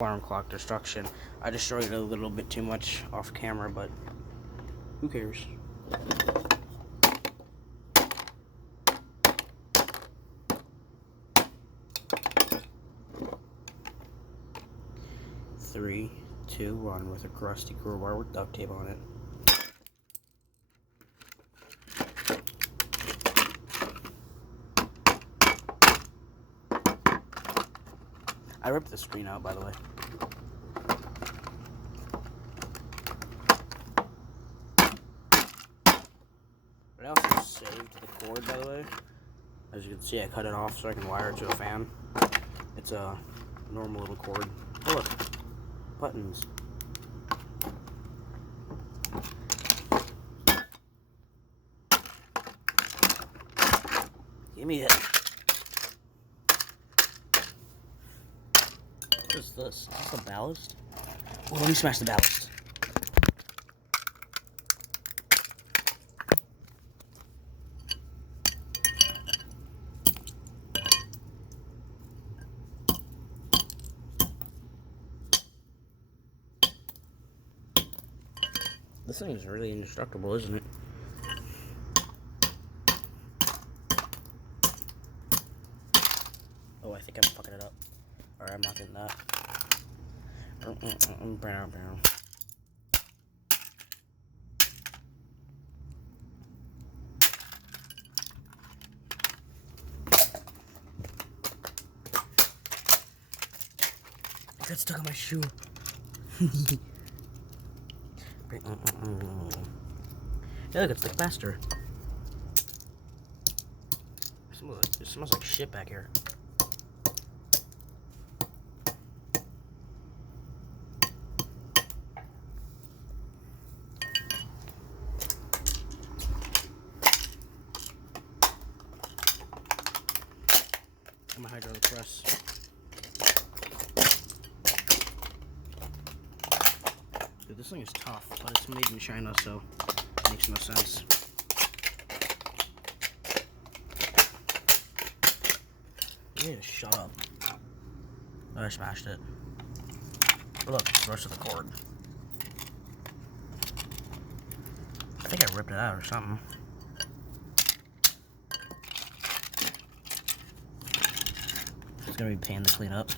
alarm clock destruction. I destroyed it a little bit too much off camera, but who cares? Three, two, one with a crusty crowbar with duct tape on it. I ripped the screen out, by the way. But I also saved the cord, by the way. As you can see, I cut it off so I can wire it to a fan. It's a normal little cord. Oh, look. Buttons. Give me it. What is this? Is this a ballast? Oh, let me smash the ballast. This thing is really indestructible, isn't it? Oh, I think I'm fucking it up. Alright, I'm not getting that. It got stuck on my shoe. Yeah, look, it's like faster. It smells like shit back here. I'm a hydraulic press. Dude, this thing is tough, but it's made in China, so it makes no sense. You need to shut up. Oh, I smashed it. Oh, look, it's the rest of the cord. I think I ripped it out or something. It's gonna be a pain to clean up.